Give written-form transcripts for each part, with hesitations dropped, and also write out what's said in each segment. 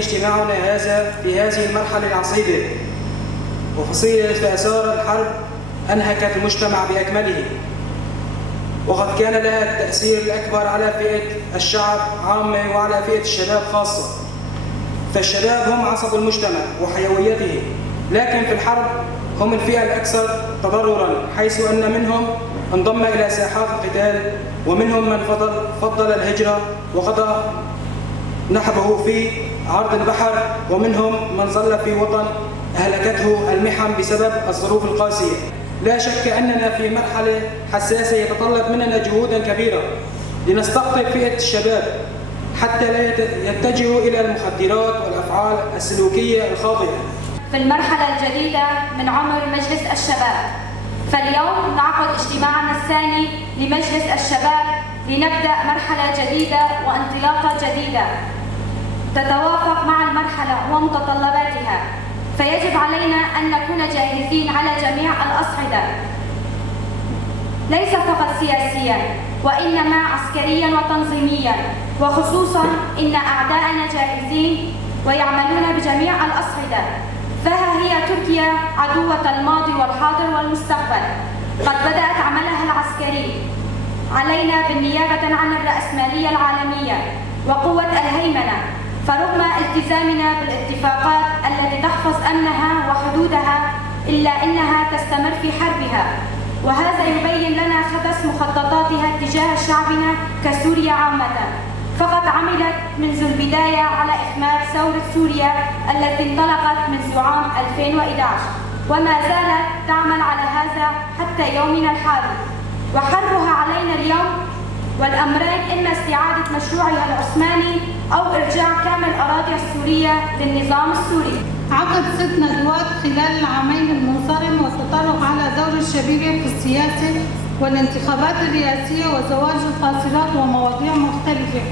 اجتماعنا هذا في هذه المرحلة العصيبة وفصيلة في آثار الحرب أنهكت المجتمع بأكمله، وقد كان لها التأثير الأكبر على فئة الشعب عامة وعلى فئة الشباب خاصة. فالشباب هم عصب المجتمع وحيويته، لكن في الحرب هم الفئة الأكثر تضرراً، حيث أن منهم انضم إلى ساحات القتال، ومنهم من فضل الهجرة وقضى نحبه في عرض البحر، ومنهم من ظل في وطن أهلكته المحن بسبب الظروف القاسية. لا شك أننا في مرحلة حساسة يتطلب مننا جهوداً كبيرة لنستقطب فئة الشباب حتى لا يتجهوا إلى المخدرات والأفعال السلوكية الخاطئة. في المرحلة الجديدة من عمر مجلس الشباب، فاليوم نعقد اجتماعنا الثاني لمجلس الشباب لنبدأ مرحلة جديدة وانطلاقة جديدة تتوافق مع المرحلة ومتطلباتها، فيجب علينا أن نكون جاهزين على جميع الأصعدة، ليس فقط سياسياً وإنما عسكرياً وتنظيمياً، وخصوصاً إن أعداءنا جاهزين ويعملون بجميع الأصعدة. فها هي تركيا عدوة الماضي والحاضر والمستقبل، قد بدأت عملها العسكري علينا بالنيابة عن الرأسمالية العالمية وقوة الهيمنة، فرغم التزامنا بالاتفاقات التي تحفظ أمنها وحدودها إلا أنها تستمر في حربها، وهذا يبين لنا خبث مخططاتها تجاه شعبنا كسوريا عامة. فقد عملت منذ البداية على إخماد ثورة سوريا التي انطلقت منذ عام 2011، وما زالت تعمل على هذا حتى يومنا الحالي، وحربها علينا اليوم والأمرين إما استعادة مشروعها العثماني أو إرجاع كامل أراضي السورية للنظام السوري. عقد 6 ندوات خلال العامين المنصرم والتطرق على دور الشبيبة في السياسة والانتخابات الرئاسية وزواج القاصرات ومواضيع مختلفة.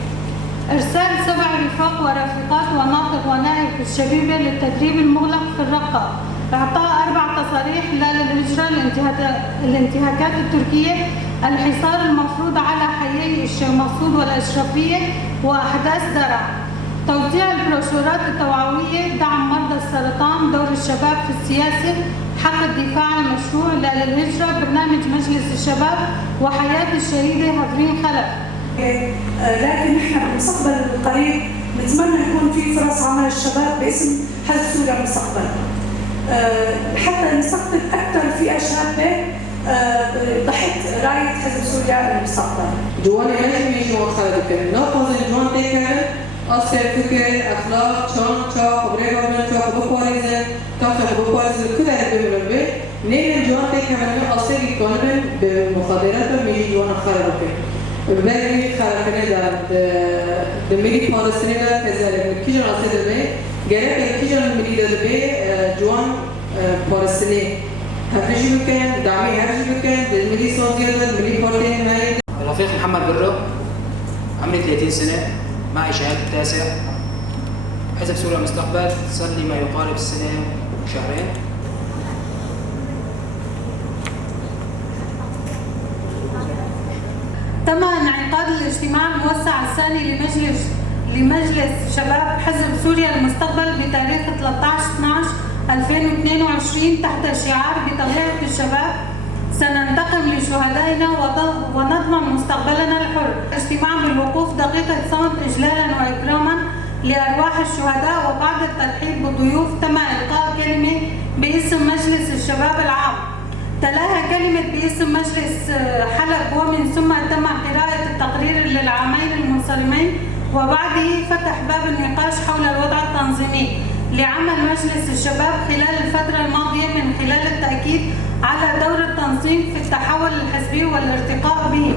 إرسال 7 رفاق ورفيقات وناطق ونائب الشبيبة للتدريب المغلق في الرقة. إعطاء 4 تصاريح للهجرة الانتهاكات التركية، الحصار المفروض على حيي الشيخ مقصود والأشرفية وأحداث درع. توزيع البروشورات التوعوية، دعم مرضى السرطان، دور الشباب في السياسة، حق الدفاع المشروع للهجرة، برنامج مجلس الشباب، وحياة الشهيدة هفرين خلف. لكن نحن بالمستقبل القريب نتمنى يكون في فرص عمل الشباب باسم حزب سوريا المستقبل، حتى نستقطب أكثر فئة شابة تحت راية حزب سوريا المستقبل. جوان مجموعي جوان خالدك، نقص جوان تكمل أصل فكر أخلاق شان خبرة قبل بقوارزة بقوارزة كده بمربى نين جوان تكمل أصل يكونن بمخدرات بمجي جوان خالدك. ببالي خالدنا دميري فلسطينية كذلك كيجان أصل ده جرب كيجان مدير ده جوان فلسطيني هفرجي مكان دعمي هفرجي مكان المدير صوتيا المدير بارتين هاي. رفيق محمد برو، عمري 30 سنة، معي شهادة التاسع. حزب سوريا المستقبل صار لي ما يقارب السنة وشهرين. تم انعقاد الاجتماع الموسع الثاني لمجلس شباب حزب سوريا المستقبل بتاريخ 13/12/2022 تحت شعار بطبيعة الشباب سننتقم لشهدائنا ونضمن مستقبلنا الحر. اجتماع بالوقوف دقيقة صمت إجلالا وإكراما لأرواح الشهداء، وبعد الترحيب بالضيوف تم إلقاء كلمة باسم مجلس الشباب العام، تلاها كلمة باسم مجلس حلب، ومن ثم تم قراءة التقرير للعامين المنصرمين، وبعده فتح باب النقاش حول الوضع التنظيمي لعمل مجلس الشباب خلال الفترة الماضية، من خلال التأكيد على دور التنظيم في التحول الحزبي والارتقاء به.